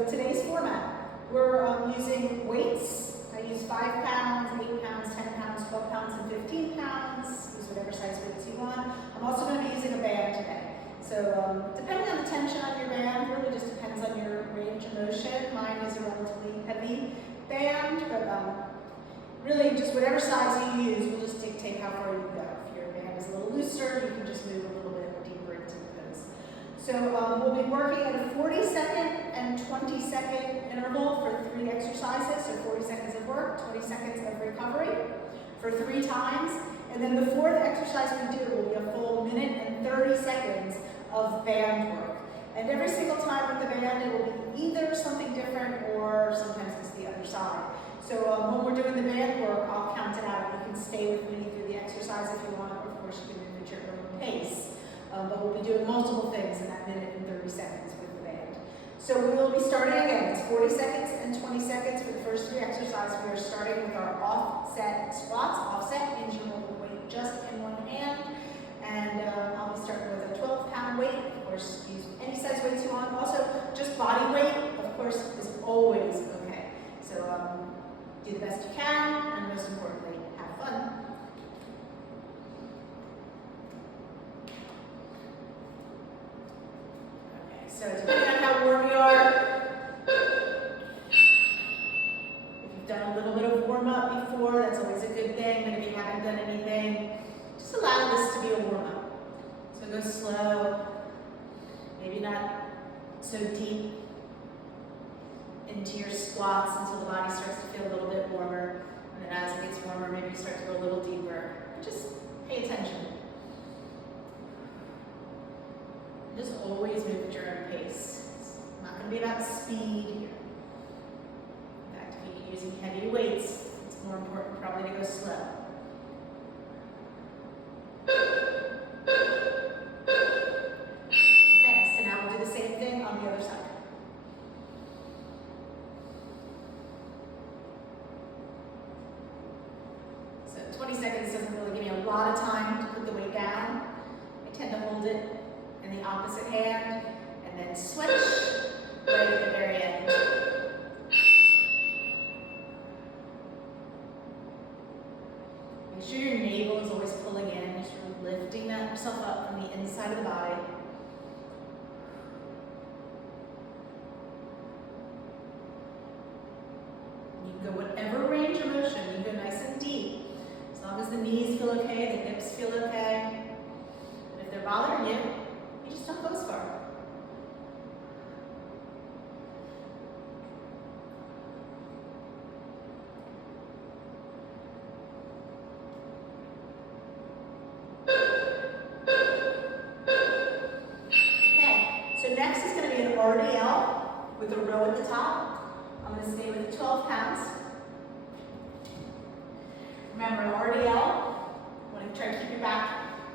So today's format, we're using weights. I use 5 pounds, 8 pounds, 10 pounds, 12 pounds, and 15 pounds. Use whatever size weights you want. I'm also going to be using a band today. So depending on the tension on your band, really just depends on your range of motion. Mine is a relatively heavy band, but really just whatever size you use will just dictate how far you go. If your band is a little looser, you can just move a little bit deeper into the pose. So we'll be working at a 40-second and 20-second interval for 3 exercises. So 40 seconds of work, 20 seconds of recovery for 3 times. And then the 4th exercise we do will be a full minute and 30 seconds of band work. And every single time with the band, it will be either something different or sometimes it's the other side. So when we're doing the band work, I'll count it out. You can stay with me through the exercise if you want, or of course you can move at your own pace. But we'll be doing multiple things in that minute and 30 seconds with the band. So we will be starting again. It's 40 seconds and 20 seconds for the first 3 exercises. We are starting with our offset squats. Offset means you hold the weight just in one hand. And I'll be starting with a 12-pound weight. Of course, use any size weights you want. Also, just body weight, of course, is always okay. So do the best you can, and most importantly, have fun. Okay, so depending on how warm you are, if you've done a little bit of warm-up before, that's always a good thing. But if you haven't done anything, just allow this to be a warm-up. So go slow, maybe not so deep into your squats until the body starts to feel a little bit warmer. And then as it gets warmer, maybe you start to go a little deeper. Just pay attention. Just always move at your own pace. It's not going to be about speed here. In fact, if you're using heavy weights, it's more important probably to go slow. Okay, so now we'll do the same thing on the other side. So 20 seconds doesn't really give me a lot of time to put the weight down. I tend to hold it in the opposite hand and then switch right at the very end. Make sure your navel is always pulling in. You're sort of lifting yourself up from the inside of the body. You can go whatever range of motion. You can go nice and deep. As long as the knees feel okay, the hips feel okay. But if they're bothering you, you just don't go as far. Next is going to be an RDL with a row at the top. I'm going to stay with 12 pounds. Remember, an RDL, I want to try to keep your back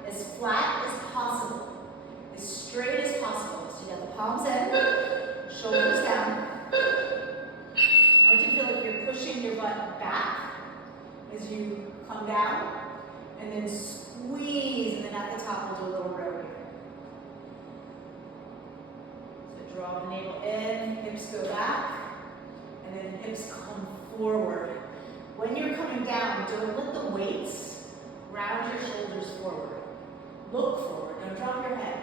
as flat as possible, as straight as possible. So you got the palms in, shoulders down. I want you to feel like you're pushing your butt back as you come down, and then squeeze, and then at the top we'll do a little row here. Draw the navel in, hips go back, and then hips come forward. When you're coming down, don't let the weights round your shoulders forward. Look forward, don't drop your head.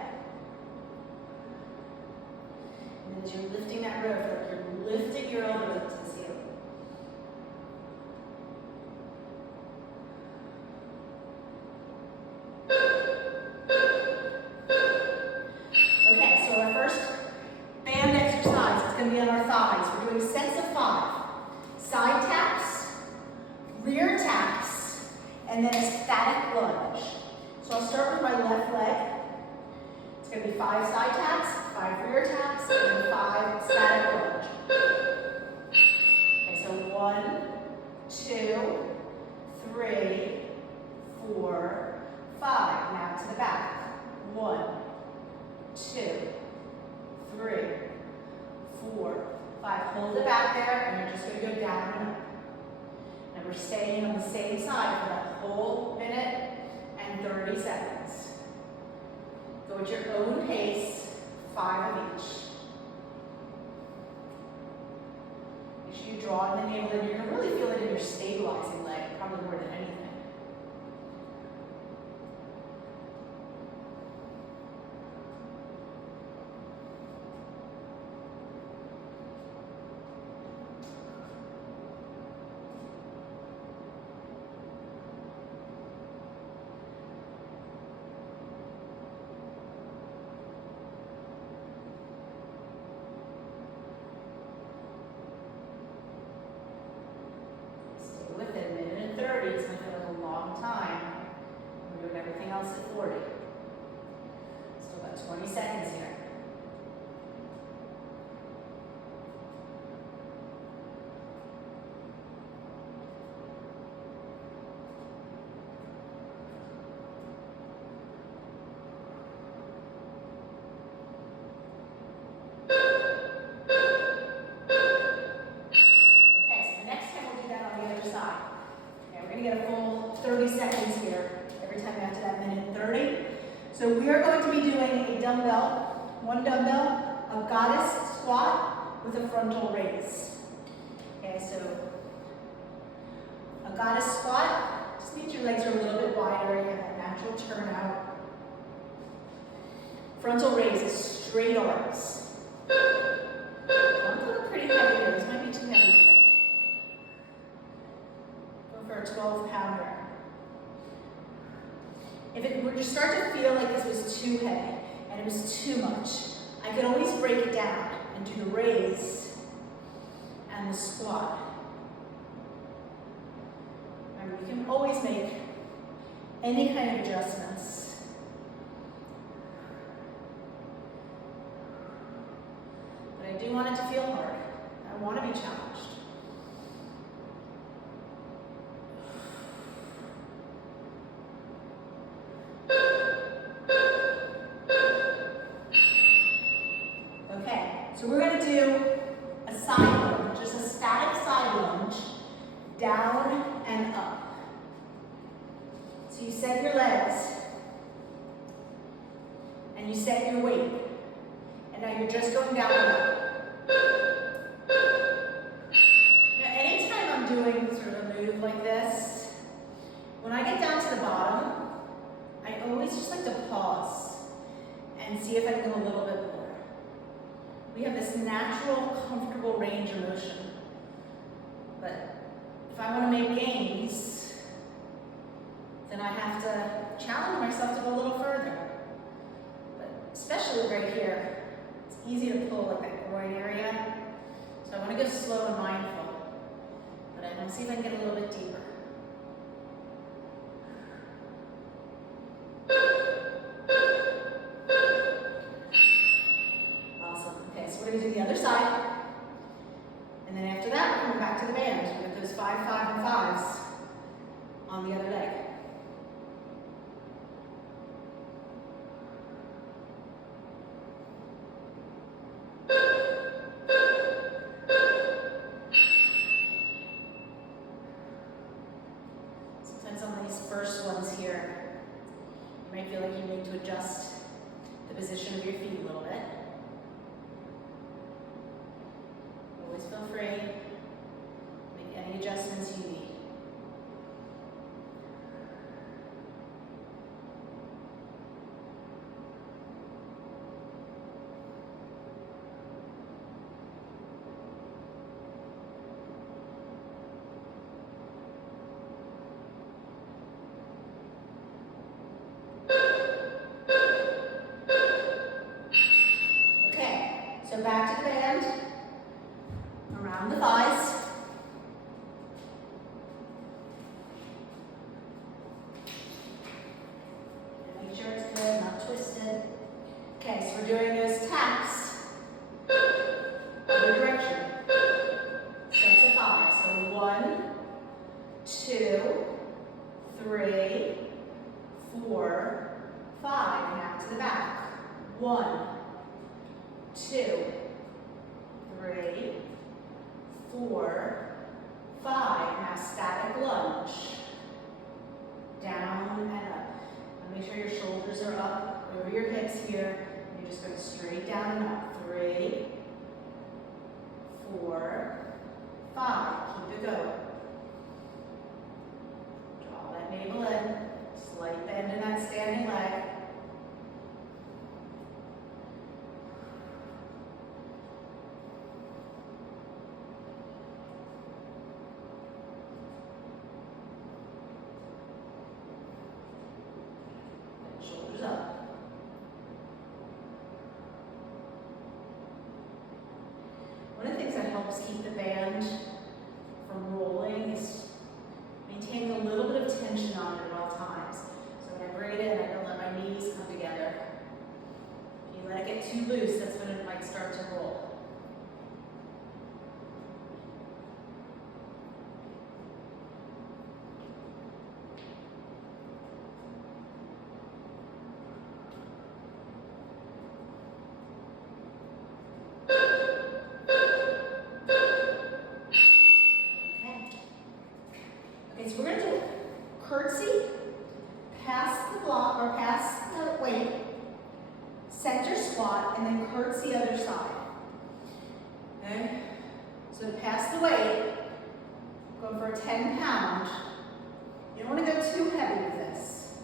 And as you're lifting that row, feel like you're lifting your elbows up to the ceiling. Okay, so our first band exercise is going to be on our thighs. We're doing sets of 5. Side taps, rear taps, and then a static lunge. So I'll start with my left leg. It's going to be 5 side taps, 5 rear taps, and 5 static lunge. Okay, so 1, 2, 3, 4, 5. Now to the back. 1, 2, 3, 4, 5. Hold it back there, and you're just going to go down and up. And we're staying on the same side for that whole minute and 30 seconds. Go at your own pace, 5 of each. drawing the navel in. You're going to really feel it in your stabilizing leg, probably more than anything. Within 1:30, it's going to feel like a long time. We're doing everything else at 40. Still about 20 seconds here. Get a full 30 seconds here every time after that 1:30. So we are going to be doing a dumbbell, one dumbbell, a goddess squat with a frontal raise. Okay, so a goddess squat just means your legs are a little bit wider, you have that natural turnout. Frontal raise is straight arms. I'm a little pretty heavy here, this might be too heavy for me. For a 12-pounder. If it were to start to feel like this was too heavy and it was too much, I could always break it down and do the raise and the squat. Remember, you can always make any kind of adjustments. But I do want it to feel hard. I want to be challenged. So we're going to do a side lunge, just a static side lunge, down and up. So you set your legs, and you set your weight, and now you're just going down and up. Now anytime I'm doing sort of a move like this, when I get down to the bottom, I always just like to pause and see if I can go a little bit more. We have this natural, comfortable range of motion. But if I want to make gains, then I have to challenge myself to go a little further. But especially right here, it's easy to pull like that groin area. So I want to go slow and mindful. But I want to see if I can get a little bit deeper. We're going to do the other side, and then after that, we're coming back to the band. We're going to do those 5, 5, and 5s on the other leg. Sometimes on these first ones here, you might feel like you need to adjust the position of your feet a little bit. Always feel free to make any adjustments you need. Okay, so back to the band. Around the thighs. Make sure it's good, not twisted. Okay, so we're doing those taps. Other direction. Sets of 5. So 1, 2, 3, 4, 5. Now to the back. 1, 2, 3, 4, 5. Now static lunge. Down and up. And make sure your shoulders are up over your hips here. You're just going straight down and up. 3, 4, 5, keep it going. Draw that navel in, slight bend in that standing leg. Shoulders up. One of the things that helps keep the band from rolling is maintaining a little bit of tension on it at all times. So when I bring it in, I don't let my knees come together. If you let it get too loose, that's when it might start to roll. So we're going to do curtsy, pass the block or pass the weight, center squat, and then curtsy other side. Okay? So to pass the weight, go for a 10-pound. You don't want to go too heavy with this.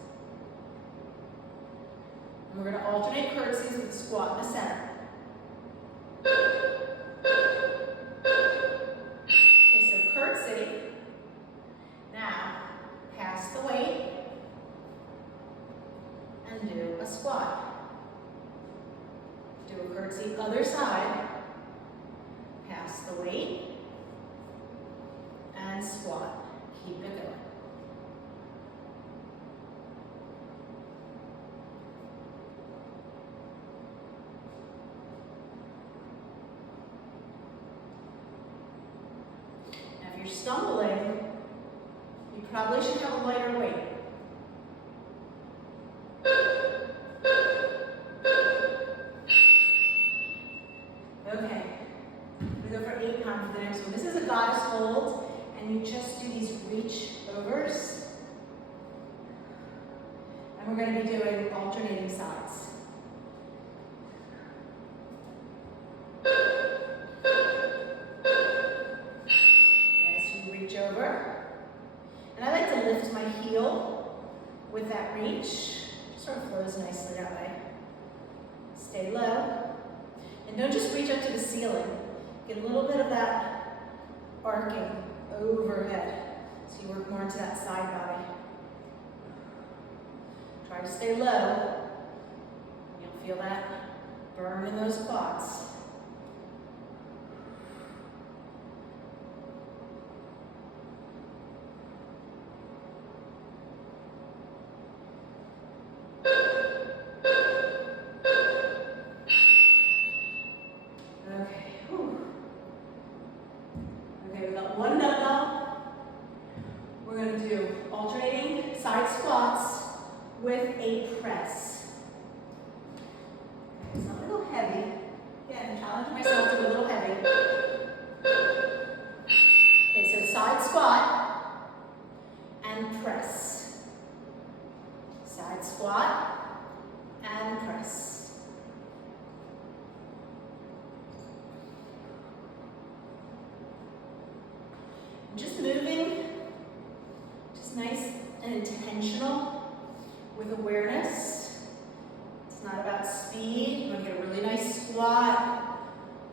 And we're going to alternate curtsies with the squat in the center. Okay, so curtsy. Now, pass the weight and do a squat. Do a curtsy other side, pass the weight and squat. Keep it going. Now, if you're stumbling, you probably should have a lighter weight. Okay, we go for 8 pounds for the next one. This is a goddess hold, and you just do these reach overs. And we're going to be doing alternating sides. Yes, you reach over. And I like to lift my heel with that reach. Sort of flows nicely that way. Stay low. And don't just reach up to the ceiling. Get a little bit of that arcing overhead. So you work more into that side body. Try to stay low. You'll feel that burn in those quads. One dumbbell. We're going to do alternating side squats with a press. Okay, so I'm a little heavy. Again, challenge myself to go a little heavy. Okay, so side squat and press. Side squat and press. Just moving, just nice and intentional with awareness. It's not about speed. You want to get a really nice squat.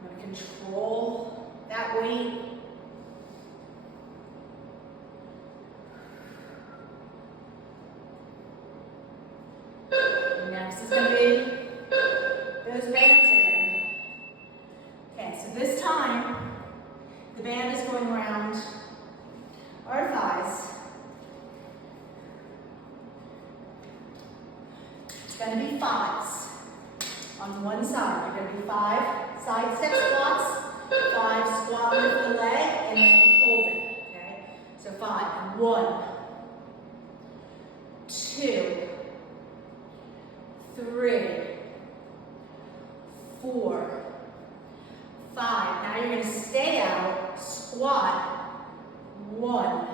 You want to control that weight. Next is going to be those bands again. Okay, so this time the band is going around our thighs. It's going to be 5s on one side. You're going to do 5 side step squats, 5 squat with the leg, and then hold it. Okay? So 5. 1, 2, 3, 4, 5. Now you're going to stay out, squat. 1,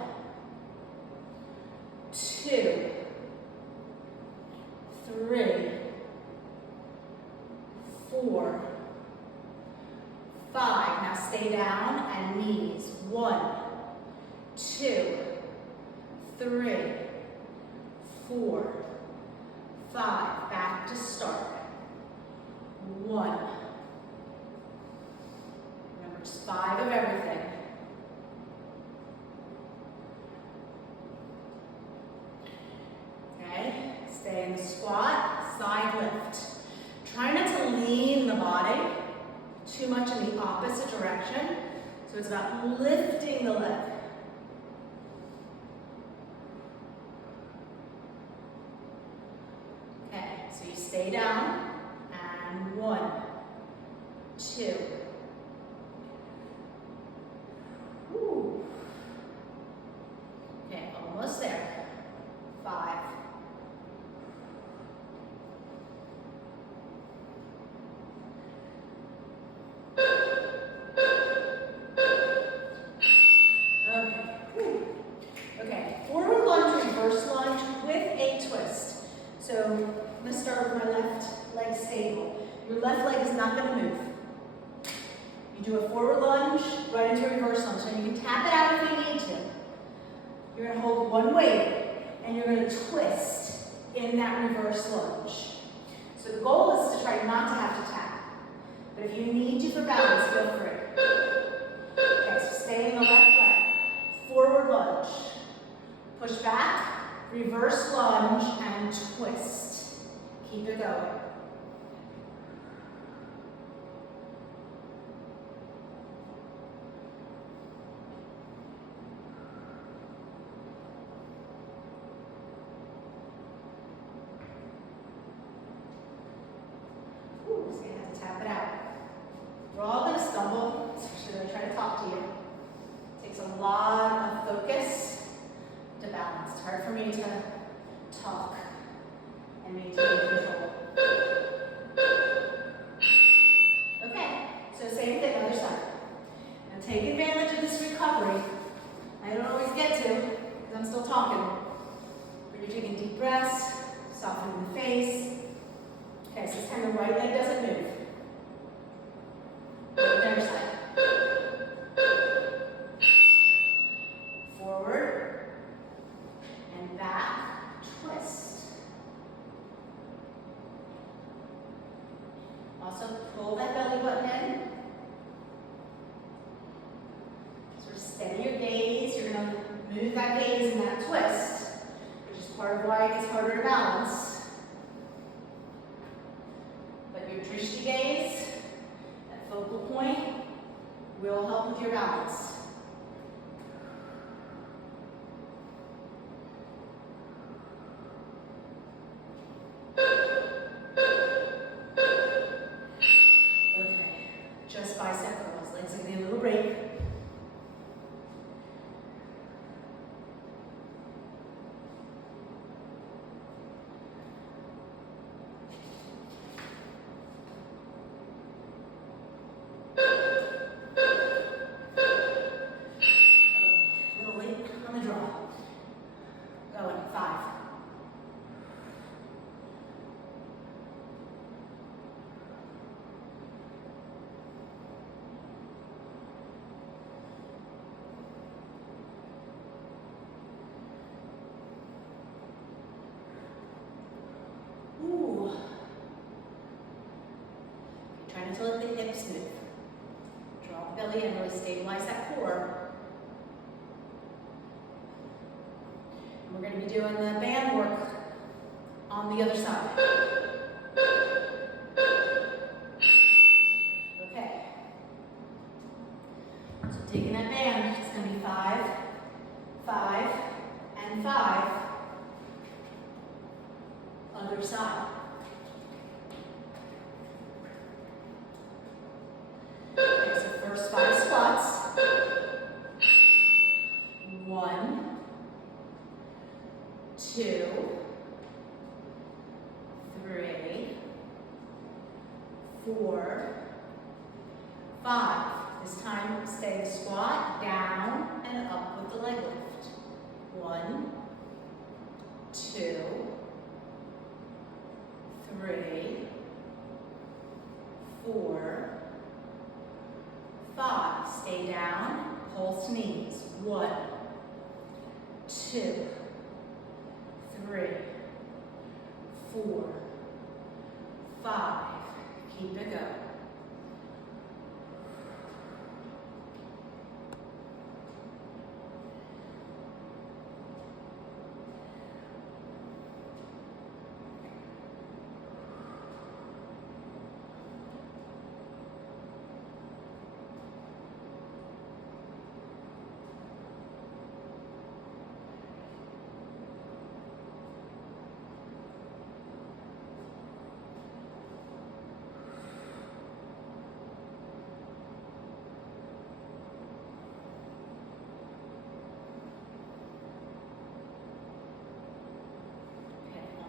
2, 3, 4, 5. Now stay down and knees. 1, 2, 3, 4, 5. Back to start. 1. Remember, it's 5 of everything. Okay, stay in the squat, side lift. Try not to lean the body too much in the opposite direction. So it's about lifting the leg. Okay, so you stay down, and 1, 2. Woo. Okay, almost there. 5. Okay, forward lunge, reverse lunge with a twist. So I'm going to start with my left leg stable. Your left leg is not going to move. You do a forward lunge, right into a reverse lunge. So you can tap it out if you need to. You're going to hold one weight, and you're going to twist in that reverse lunge. So the goal is to try not to have to tap. But if you need to for balance, feel free. Okay, so stay in the left leg. Forward lunge. Push back, reverse lunge, and twist. Keep it going. Ooh, so you have to tap it out. We're all going to stumble, especially when I try to talk to you. It takes a lot of focus to balance. It's hard for me to talk and maintain control. Okay, so same thing, other side. Now take advantage of this recovery. I don't always get to, because I'm still talking. But you're taking deep breaths, softening the face. Okay, so this time the right leg doesn't move. The other side. Forward and back, twist. Also pull that belly button in. Sort of steady your gaze. You're going to move that gaze in that twist, which is part of why it gets harder to balance. But your drishti gaze, that focal point, will help with your balance. To let the hips move. Draw the belly in, really stabilize that core. And we're going to be doing the band work on the other side. Okay. So taking that band, it's going to be 5, 5, and 5. Other side. First 5 squats. 1, 2, 3, 4, 5. This time, stay squat, down, and up with the leg lift. 1, 2, 3, 4, 5. stay down, pulse knees. 1, 2, 3, 4, 5. Keep it going.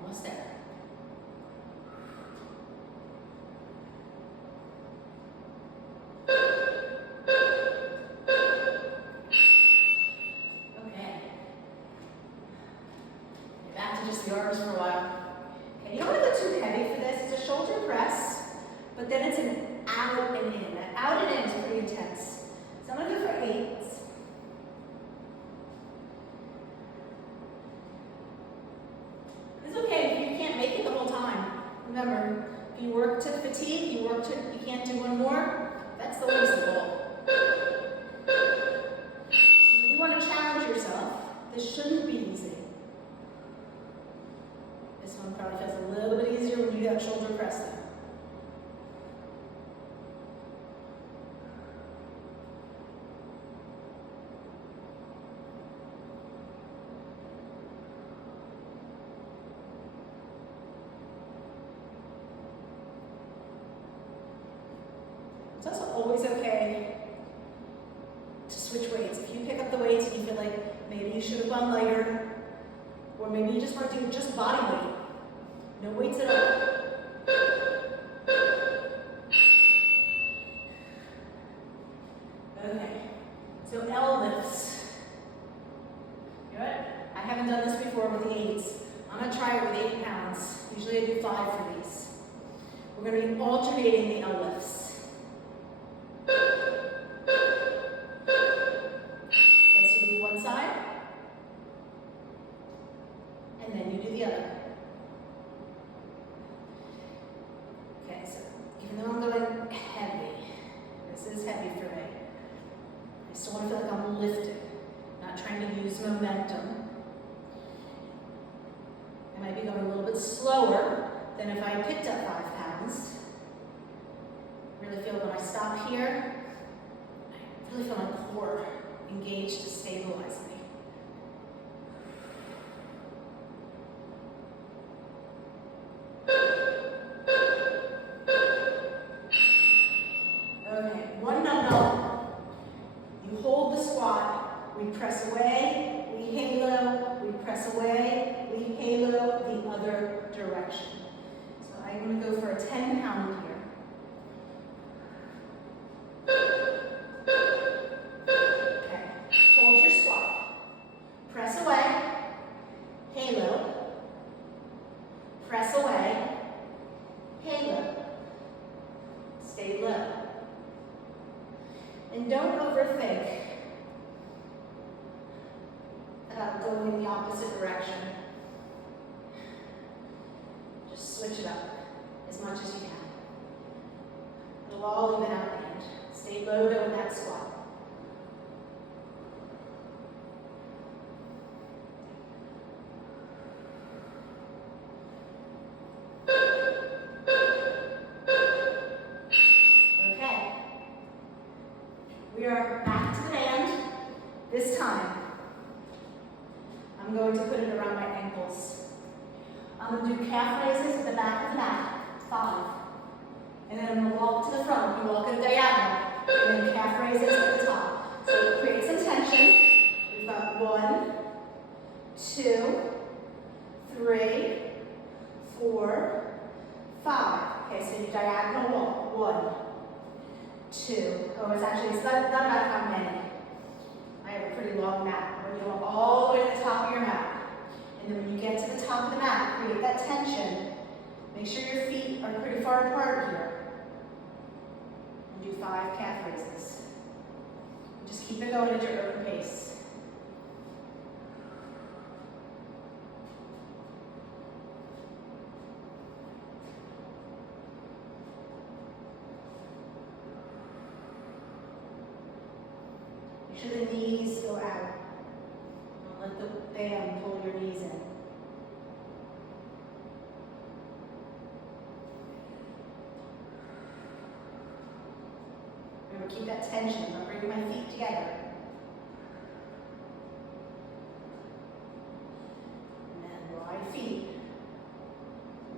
Almost there. Okay. Back to just the arms for a while. Okay, you don't want to go too heavy for this. It's a shoulder press, but then it's an out and in. That out and in is pretty intense. So I'm going to go for 8. Remember, if you work to fatigue, you can't do one more, that's the least of all. So you want to challenge yourself. This shouldn't be easy. This one probably feels a little bit easier when you have shoulder press though. It's also always okay to switch weights. If you pick up the weights and you feel like maybe you should have gone lighter, or maybe you just want to do just body weight. No weights at all. Okay, so L lifts. You know what? I haven't done this before with the 8s. I'm going to try it with 8 pounds. Usually I do 5 for these. We're going to be alternating the L lifts. Side, and then you do the other. Okay, so even though I'm going heavy, this is heavy for me, I still want to feel like I'm lifted, not trying to use momentum. I might be going a little bit slower than if I picked up 5 pounds. Really feel when I stop here, I really feel my core engaged to stabilize me. Okay, 1 dumbbell. You hold the squat, we press away, we halo, we press away, we halo the other direction. So I'm going to go for a 10-pound here. Press away, halo, press away, halo, stay low. And don't overthink about going in the opposite direction. Just switch it up as much as you can. It'll all even out the end. Stay low though in that squat. We are back to the band. This time, I'm going to put it around my ankles. I'm going to do calf raises at the back of the mat, 5. And then I'm going to walk to the front. You walk in a diagonal. And then calf raises at the top. So create some tension. We've got 1, 2, 3, 4, 5. Okay, so you diagonal walk. 1, 2. Oh, it's not about how many. I have a pretty long mat. We're going to walk all the way to the top of your mat. And then when you get to the top of the mat, create that tension. Make sure your feet are pretty far apart here. And do 5 calf raises. Just keep it going at your own pace. Make sure the knees go out. Don't let the band pull your knees in. Remember, keep that tension. I'm bringing my feet together. And then wide feet.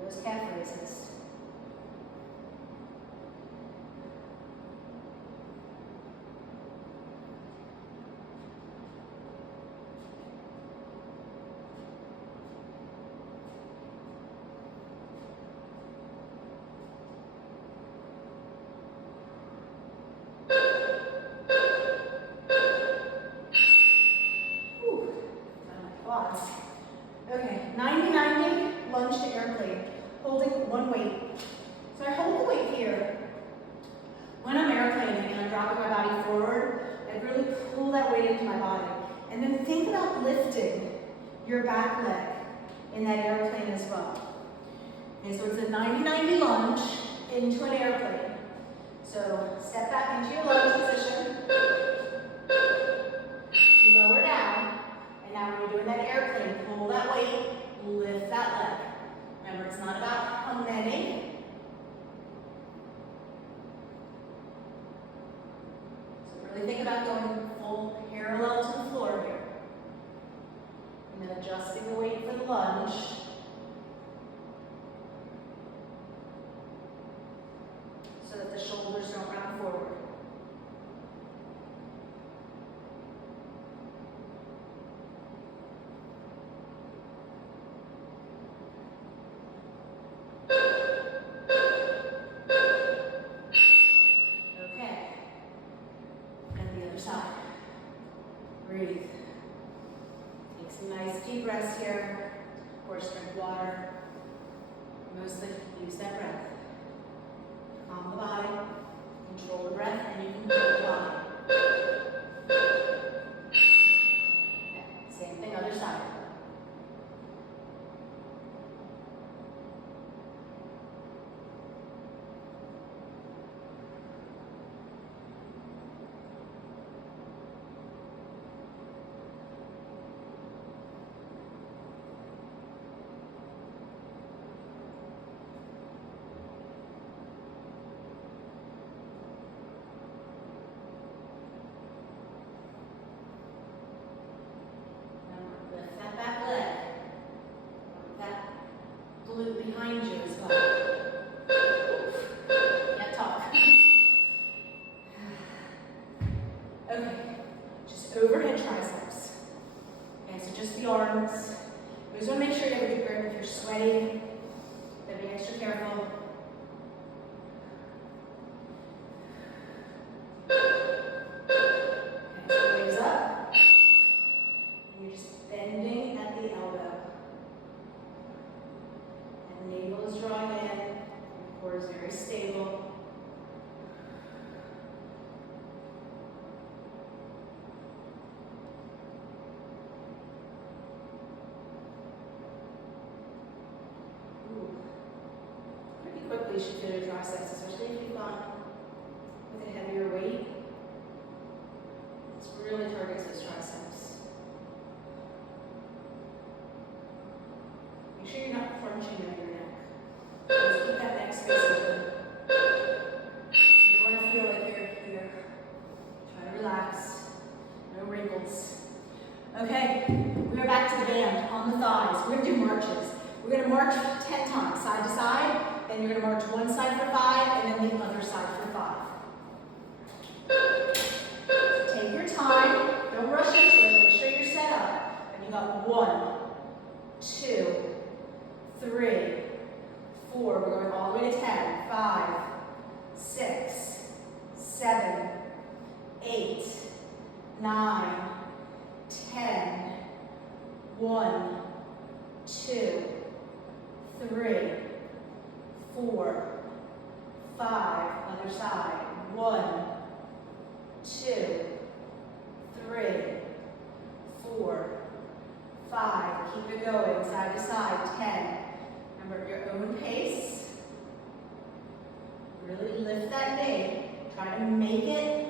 Those calf raises. Okay, 90-90, lunge to airplane, holding one weight. So I hold the weight here. When I'm airplaning and I'm dropping my body forward, I really pull that weight into my body. And then think about lifting your back leg in that airplane as well. Okay, so it's a 90-90 lunge into an airplane. So step back into your lunge position. You lower down. And now when you're doing that airplane, pull that weight, lift that leg. Remember, it's not about how many. So really think about going full parallel to the floor here. And then adjusting the weight for the lunge. So that the shoulders don't round forward. Breathe. Take some nice deep breaths here. Of course, drink water. Mostly use that breath. Calm the body. Control the breath, and you can control the body. Okay. Same thing, other side. Behind you as well. Can't talk. Okay, just overhead triceps. Okay, so just the arms. You always want to make sure you have a good grip. If you're sweaty, then be extra careful. Okay, so legs up. And you're just bending at the elbow. Navel is drawing in, and the core is very stable. Ooh. Pretty quickly you should feel your triceps, especially if you've gone with a heavier weight. This really targets those triceps. Make sure you're not crunching under your neck. Just keep that neck space open. You don't want to feel like you're here. Try to relax. No wrinkles. Okay, we are back to the band on the thighs. We're going to do marches. We're going to march 10 times, side to side. Then you're going to march one side for 5, and then the other side for 5. So take your time. Don't rush into it. Make sure you're set up. And you got 1, 2, 3, 4, we're going all the way to 10, 5, 6, 7, 8, 9, 10, 1, 2, 3, 4, 5, other side, 1, 2, 3, 4, 5. Keep it going, side to side. 10. Remember, at your own pace. Really lift that knee. Try to make it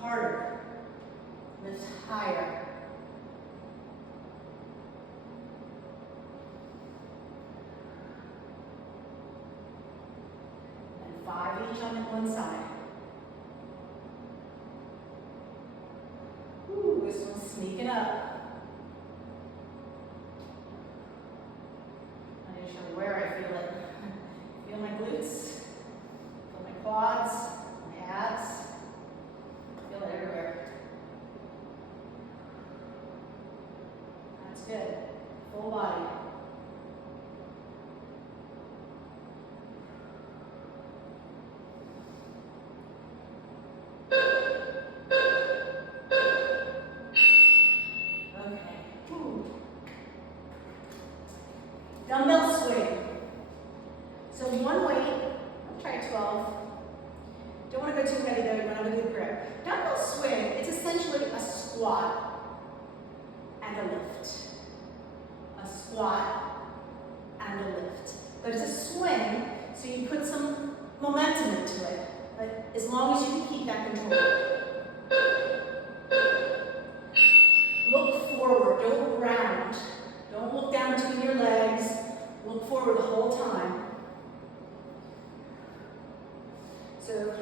harder. Lift higher. And 5 each on one side. Ooh, this one's sneaking up. I'm not sure where I feel it. Feel my glutes, feel my quads, my abs. Feel it everywhere. That's good. Full body. Okay. Ooh. Dumbbell swing. So one weight, I'll try 12. Don't want to go too heavy though, you want to have a good grip. Dumbbell swing, it's essentially a squat and a lift. A squat and a lift. But it's a swing, so you put some momentum into it. But as long as you can keep that control. Look forward, don't round. Don't look down between your legs. Look forward the whole time. So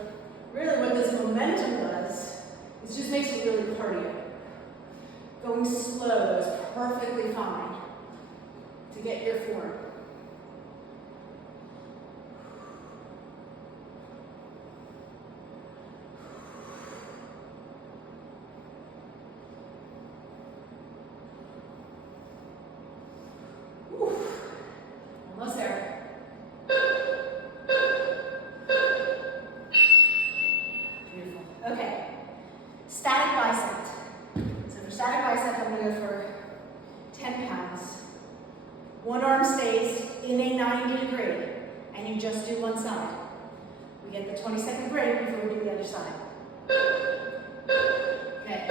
really what this momentum does is just makes it really cardio. Going slow is perfectly fine to get your form. Almost there. Beautiful. Okay. Static bicep. So for static bicep, I'm going to go for 10 pounds. One arm stays in a 90 degree, and you just do one side. We get the 20-second break before we do the other side. Okay.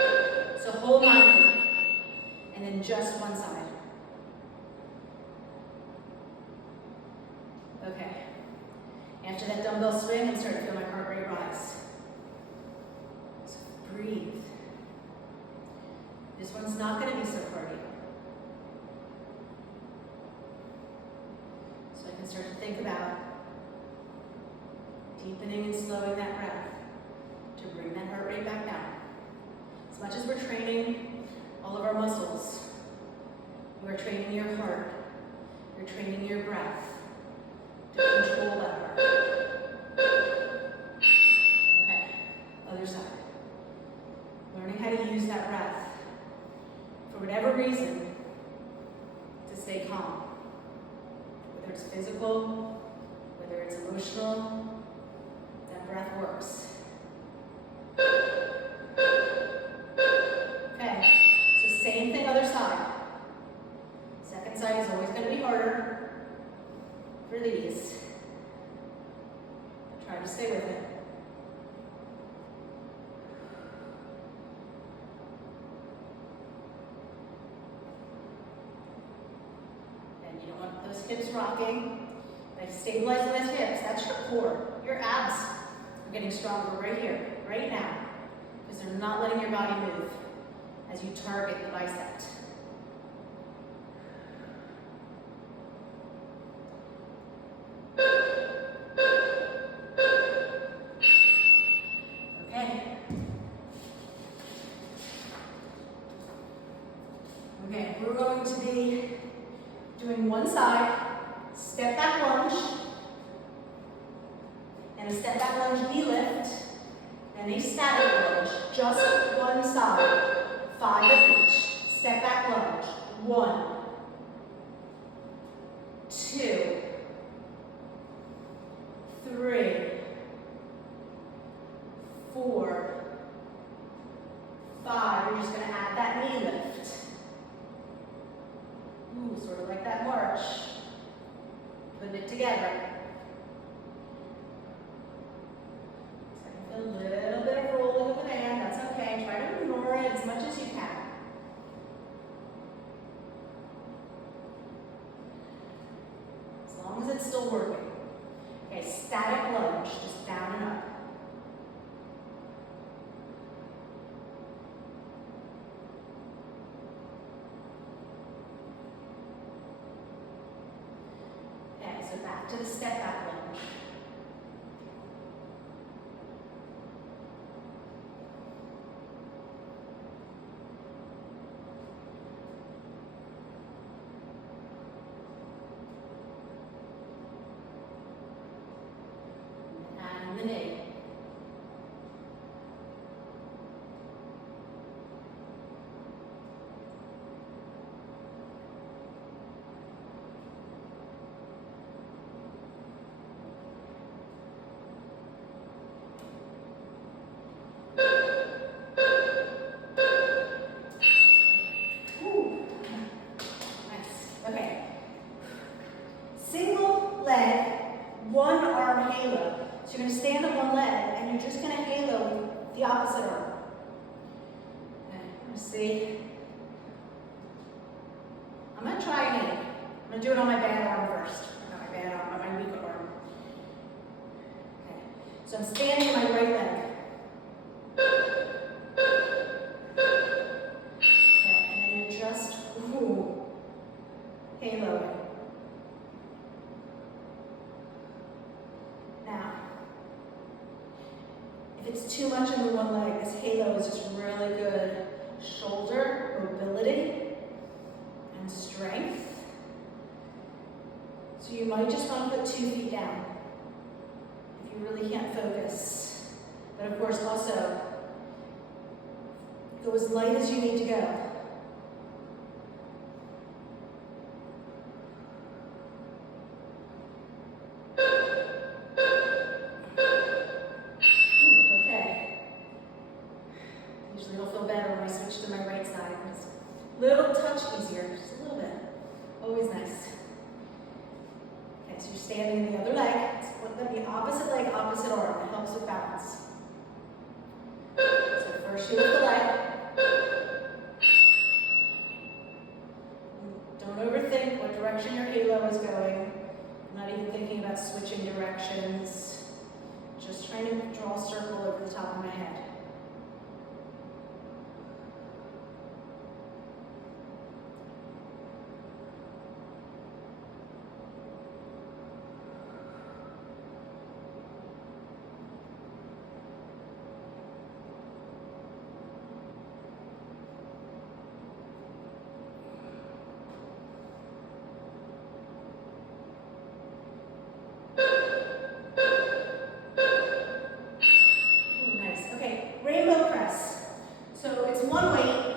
So hold 90, and then just one side. Okay. After that dumbbell swing, I'm starting to feel my heart rate rise. So breathe. This one's not going to be so cardio. So I can start to think about deepening and slowing that breath to bring that heart rate back down. As much as we're training all of our muscles, you are training your heart, you're training your breath to control that heart. Okay, other side. Learning how to use that breath, for whatever reason, to stay calm. Whether it's physical, whether it's emotional, that breath works. Okay, so same thing, other side. Second side is always going to be harder for these. Try to stay with it. And you don't want those hips rocking. By stabilizing those hips, that's your core. Your abs are getting stronger right here, right now, because they're not letting your body move as you target the bicep. Okay, we're going to be doing one side, step back lunge, and a step back lunge knee lift, and a static lunge, just one side, 5 of each. Step back lunge, 1, 2, 3, 4, 5. You're just going to add that knee lift. Ooh, sort of like that march. Put it together. So I can feel a little bit of rolling of the hand. That's okay. Try to ignore it as much Back to the step back lunge. And the knee. So you're going to stand on one leg and you're just going to halo with the opposite arm. Okay, let's see. I'm going to try an 8. I'm going to do it on my bad arm first. Not my bad arm, but my weak arm. Okay, so I'm standing on my right leg. Okay, and then you're just haloing. If it's too much in the one leg, this halo is just really good shoulder mobility and strength. So you might just want to put 2 feet down if you really can't focus. But of course also, go as light as you need to go. To my right side. Just a little touch easier, just a little bit. Always nice. Okay, so you're standing in the other leg. Let me opposite leg, opposite arm. That helps with balance. So first you lift the leg. Don't overthink what direction your halo is going. I'm not even thinking about switching directions. Just trying to draw a circle over the top of my head. Rainbow press. So it's one weight.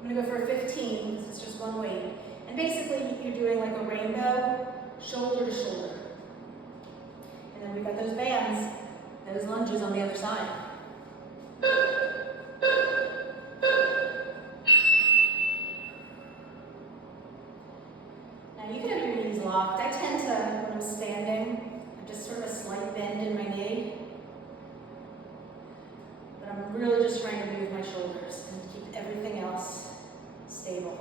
I'm going to go for a 15 because it's just one weight. And basically you're doing like a rainbow, shoulder to shoulder. And then we've got those bands, those lunges on the other side. Now you can have your knees locked. I tend to, when I'm standing, I just sort of a slight bend in my knee. I'm really just trying to move my shoulders and keep everything else stable.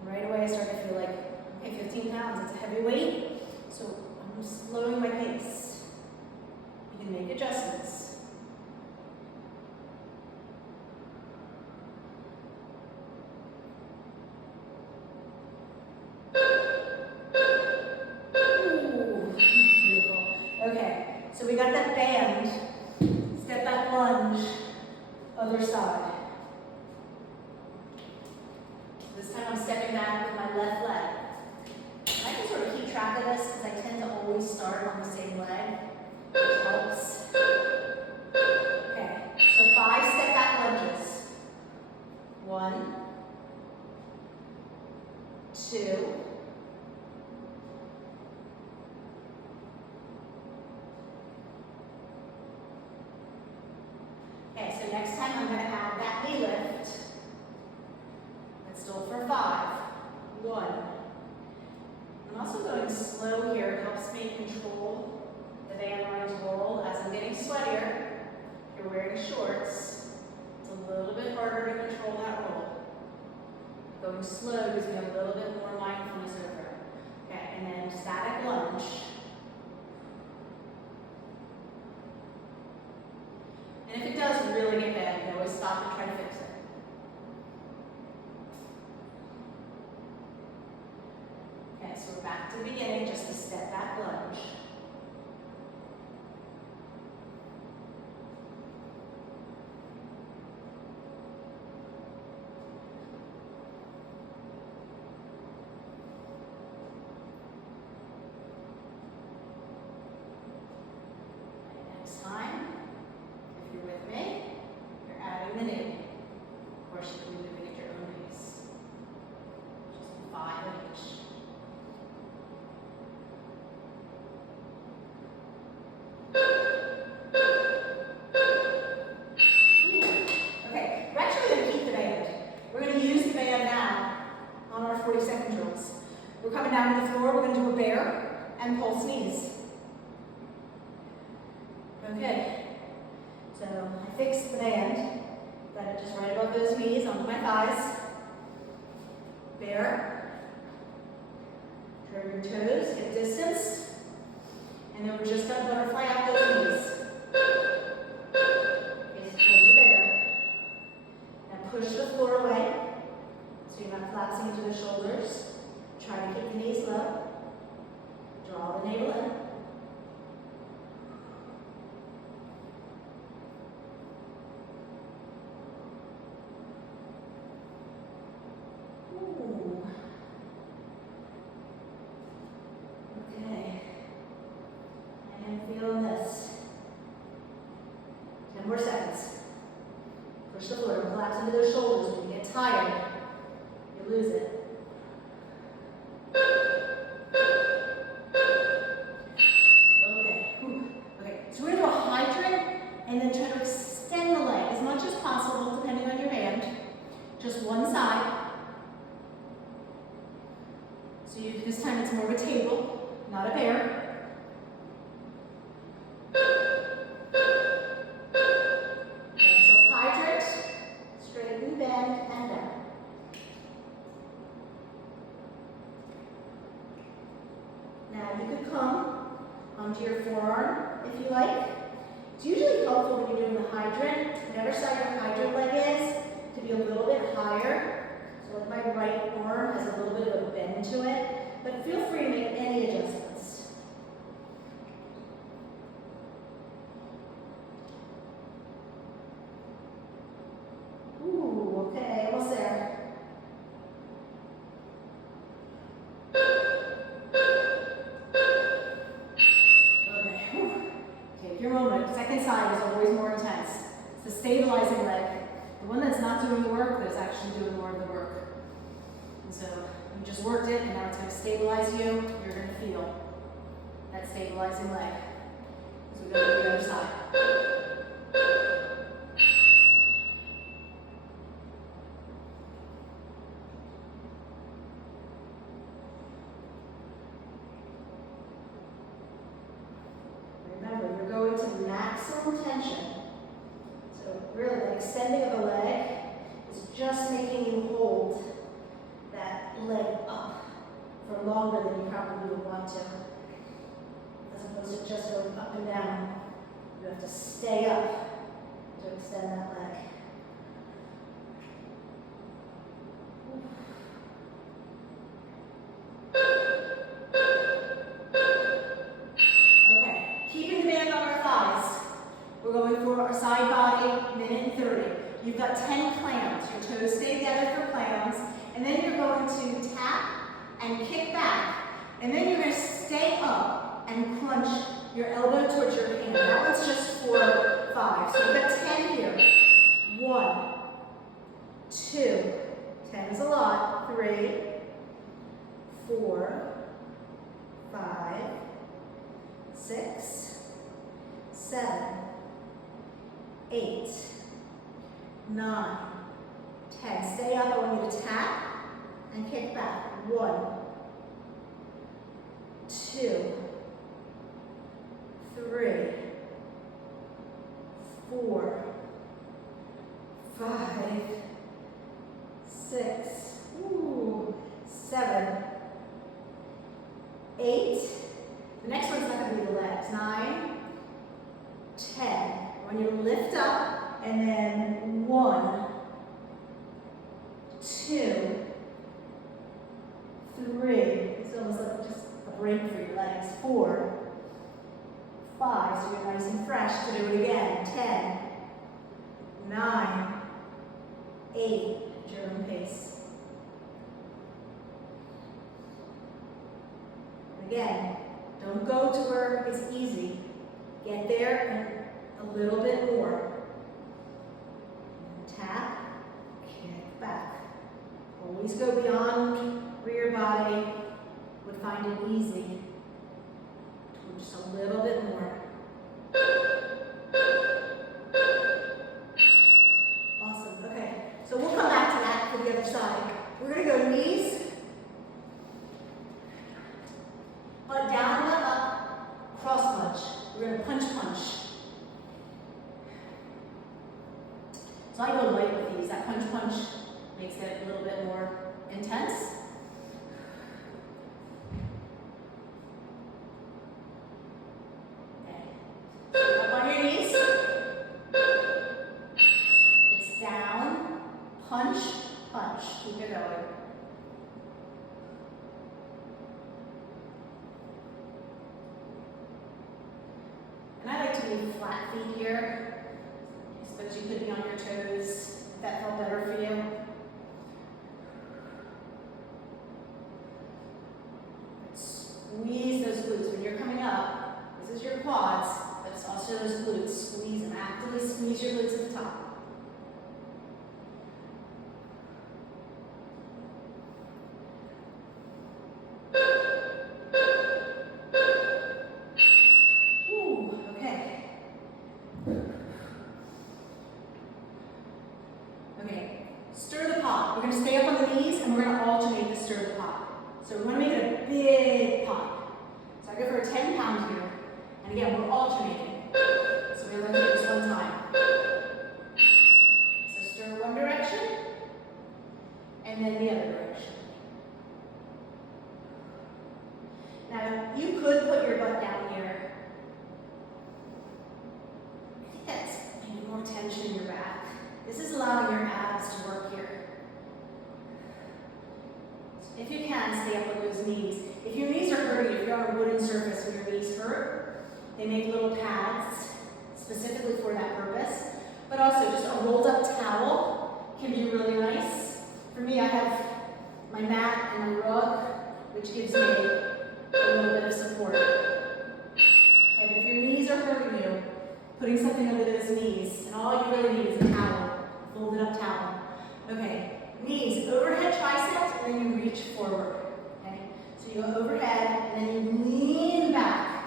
And right away I start to feel like, okay, 15 pounds, it's a heavy weight, so I'm slowing my pace. You can make adjustments. Ooh, beautiful. Okay. So we got that band, step back lunge, other side. This time I'm stepping back with my left leg. I can sort of keep track of this because I tend to always start on the same leg, which helps. Okay, so 5 step back lunges. 1, 2, okay, so next time I'm going to add that knee lift. Let's go for 5. 1. I'm also going slow here. It helps me control the band line roll as I'm getting sweatier. If you're wearing shorts, it's a little bit harder to control that roll. Going slow gives me a little bit more mindfulness over it. Okay, and then static lunge. And if it does really get bad, you can always stop and try to fix it. So back to the beginning, just a step back lunge. Next time, if you're with me, you're adding the knee. Of course, you can be moving at your own pace. Just 5 each. Okay, we're actually going to keep the band. We're going to use the band now on our 40-second drills. We're coming down to the floor. We're going to do a bear and pulse knees. Okay, so I fixed the band. Got it just right above those knees, onto my thighs. Bear. Curve your toes, hip distance. And then we're just going to butterfly out those knees. Okay, so hold your bear. Now push the floor away, so you're not collapsing into the shoulders. Try to keep the knees low. Draw the navel in. Ooh. Okay. I am feeling this. 10 more seconds. Push the floor, collapse into those shoulders. When you get tired, you lose it. Okay. Whew. Okay. So we're going to do a hydrant and then try to extend the leg as much as possible, depending on your band. Just one side. So this time it's more of a table, not a bear. Okay, so hydrant, straighten, bend, and down. Now you could come onto your forearm if you like. It's usually helpful when you're doing the hydrant, whatever side your hydrant leg is, to be a little bit higher. So like my right arm has a little bit of a bend to it, but feel free to make any adjustments. Ooh, okay, almost there. Okay, whew. Take your moment. Second side is always more intense. It's the stabilizing leg. The one that's not doing the work, that's actually doing more of the work. And so you just worked it, and now it's going to stabilize you. You're going to feel that stabilizing leg. So we go to the other side. Remember, you're going to maximum tension. So really, the extending of the leg is just making you hold that leg up for longer than you probably would want to, as opposed to just going up and down. You have to stay up to extend that leg. Okay, keeping the band on our thighs. We're going for our side body, minute and 30. You've got 10 clams. Your toes stay together for clams. And then you're going to tap and kick back. And then you're going to stay up and crunch your elbow towards your hand. That one's just for 5. So we've got 10 here. 1, 2, 10 is a lot. 3, 4, 5, 6, 7, 8, 9, 10. Stay up. I want you to tap and kick back. 1, 2, 3, 4, 5, 6, 7, 8. The next one's not going to be the legs. 9, 10. When you lift up, and then 1, 2, 3. It's almost like just a break for your legs. 4, 5, so you're nice and fresh to do it again. 10, 9, 8, at your own pace. Again, don't go to where it's easy. Get there and a little bit more. Tap, kick back. Always go beyond where your body would find it easy. Just a little bit more. Awesome, okay. So we'll come back to that for the other side. We're gonna go knees, butt down, butt up, cross punch. We're gonna punch, punch. So I go light with these. That punch, punch makes it a little bit more intense. Punch, punch. Keep it going. And I like to be flat feet here. I suppose you could be on your toes if that felt better for you. Squeeze those glutes. When you're coming up, this is your quads, but it's also those glutes. Squeeze them. Actively squeeze your glutes at the top. Stir the pot. We're going to stay up on the knees and we're going to alternate the stir the pot. So we want to make it a big pot. So I go for a 10 pound here. And again, we're alternating. So we're going to do this one time. So stir one direction and then the other direction. Now you could put your butt down here. I think that's maybe more tension in your back. This is allowing your abs to work here. If you can, stay up on those knees. If your knees are hurting, if you're on a wooden surface and your knees hurt, they make little pads specifically for that purpose. But also, just a rolled up towel can be really nice. For me, I have my mat and my rug, which gives me a little bit of support. And if your knees are hurting you, putting something under those knees, and all you really need is a towel. Folded up towel. Okay, knees, overhead triceps, and then you reach forward. Okay, so you go overhead, and then you lean back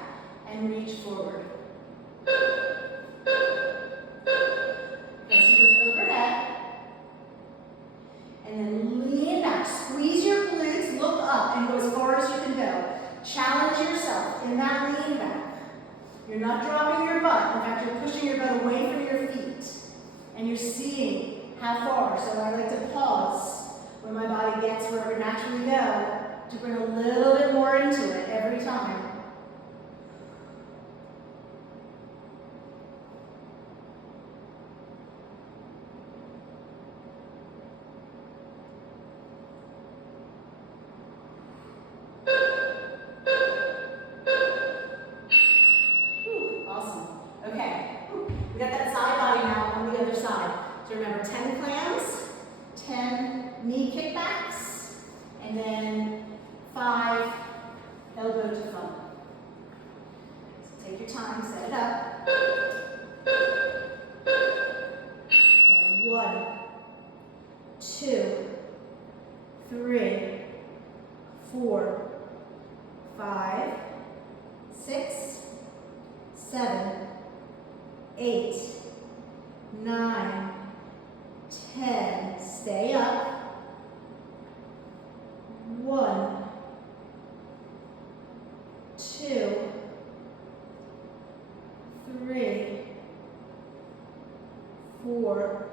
and reach forward. Okay, so you go overhead, and then lean back. Squeeze your glutes, look up, and go as far as you can go. Challenge yourself in that lean back. You're not dropping your butt. In fact, you're pushing your butt away from your feet. And you're seeing how far. So I like to pause when my body gets where it would naturally go to bring a little bit more into it every time. Awesome. Okay. We got that side body now on the other side. So remember, 10 clams, 10 knee kickbacks, and then 5 elbow to thumb. So take your time, set it up. Okay, 1, 2, 3, 4, 5, 6, 7, 8, 9, 10. Stay up. 1, 2, 3, 4,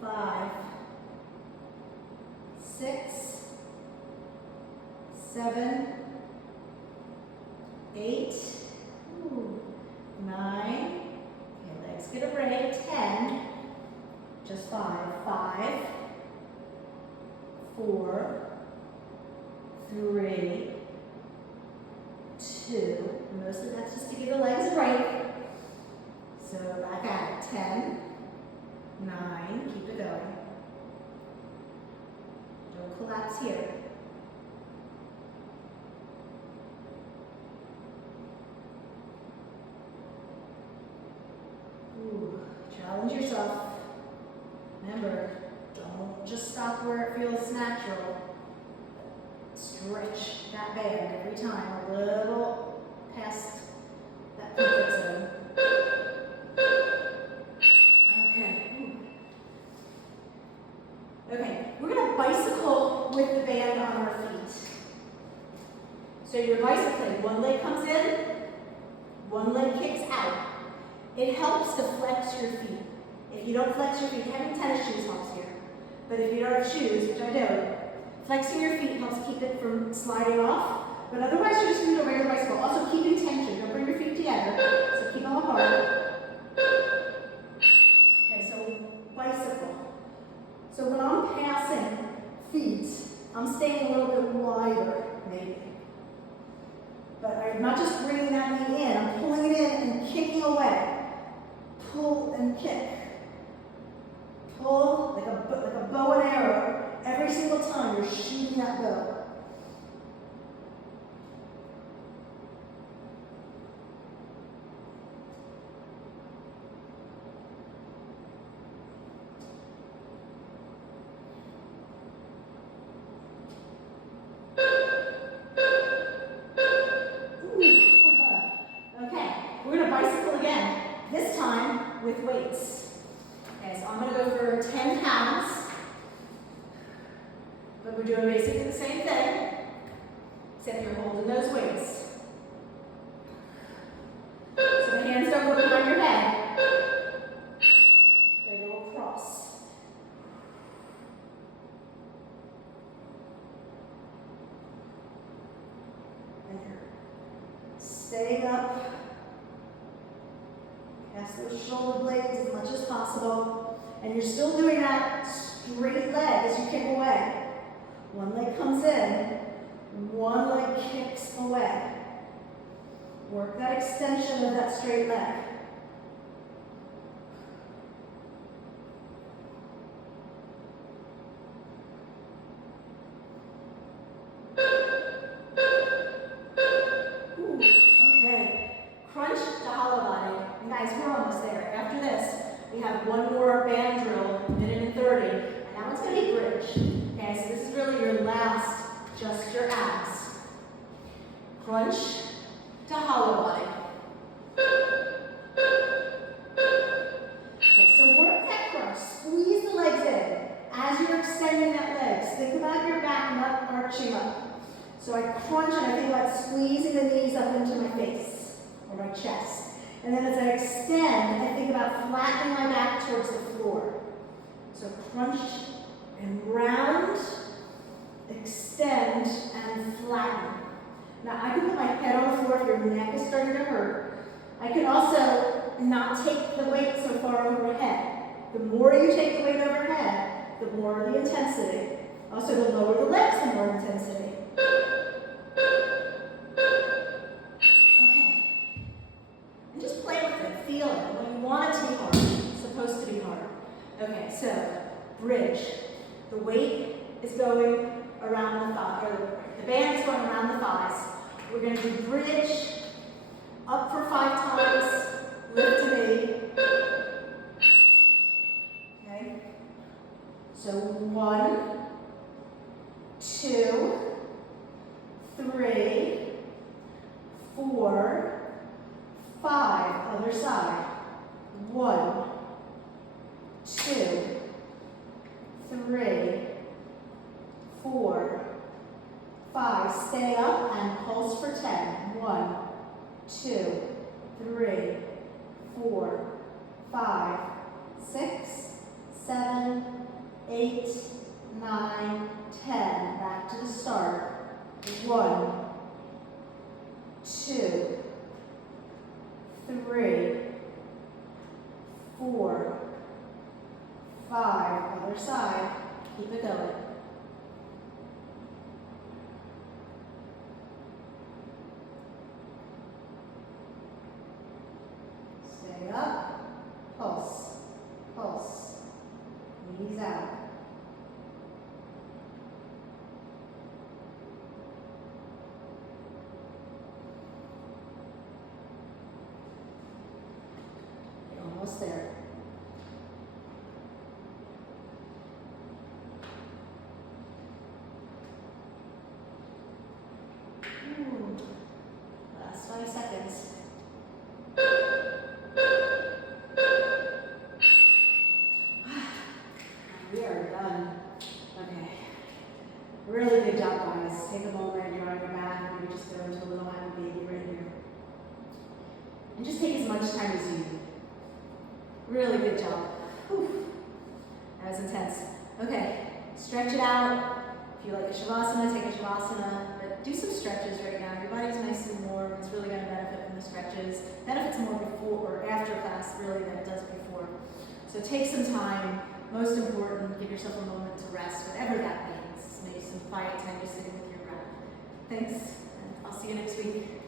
5, 6, 7, 8, 9. Okay, legs get a break. 10. Just 5. 5, 4, 3, 2, mostly that's just to give the legs a break. So back at it, 10, 9, keep it going. Don't collapse here. Ooh, challenge yourself. Remember, don't just stop where it feels natural. Stretch that band every time, a little past that comfort zone. Okay. Okay, we're going to bicycle with the band on our feet. So you're bicycling, one leg comes in, one leg kicks out. It helps to flex your feet. If you don't flex your feet, having tennis shoes helps here. But if you don't have shoes, which I don't, flexing your feet helps keep it from sliding off. But otherwise, you're just going to do a regular bicycle. Also, keeping tension. Don't bring your feet together. So keep them apart. Okay, so bicycle. So when I'm passing feet, I'm staying a little bit wider, maybe. But I'm not just bringing that knee in. I'm pulling it in and kicking away. Pull and kick. Pull like a bow and arrow. Every single time you're shooting that bow. Okay, we're going to bicycle again. This time with weights. Okay, so I'm going to go for 10 pounds. But we're doing basically the same thing, except you're holding those weights. So the hands don't go behind your head. They go across. And you're staying up. Cast those shoulder blades as much as possible. And you're still doing that straight leg as you kick away. One leg comes in, one leg kicks away. Work that extension of that straight leg. Ooh, okay. Crunch to hollow body. And guys, we're almost there. After this, we have one more band drill, 1:30, and that one's going to be bridge. Okay, so this is really your last, just your abs. Crunch to hollow body. Okay, so work that crunch. Squeeze the legs in as you're extending that leg. Think about your back not arching up. So I crunch and I think about squeezing the knees up into my face or my chest. And then as I extend, I think about flattening my back towards the floor. So crunch and round, extend, and flatten. Now I can put my head on the floor if your neck is starting to hurt. I can also not take the weight so far overhead. The more you take the weight overhead, the more the intensity. Also, the lower the legs, the more intensity. Okay. And just play with it, feel it. When you want it to be hard, it's supposed to be hard. Okay, so bridge. The weight is going around the thigh, or the band is going around the thighs. We're going to do bridge, up for 5 times, lift to knee. Okay? So 1, 2, 3, 4, 5. Other side. 1, 2, 3, 4, 5. Stay up and pulse for 10. 1, 2, 3, 4, 5, 6, 7, 8, 9, 10. Back to the start. 1, 2, 3, 4, 5. Other side. Keep it going. Stay up, pulse, pulse, ease out. You're almost there. Last 5 seconds. We are done. Okay. Really good job, guys. Take a moment, you're on your mat, maybe just go into a little happy baby right here. And just take as much time as you need. Really good job. Whew. That was intense. Okay, stretch it out. If you like a shavasana, take a shavasana. But do some stretches right now. Your body's nice and warm. It's really going to benefit from the stretches. Benefits more before or after class, really, than it does before. So take some time. Most important, give yourself a moment to rest, whatever that means. Maybe some quiet time just sitting with your breath. Thanks, and I'll see you next week.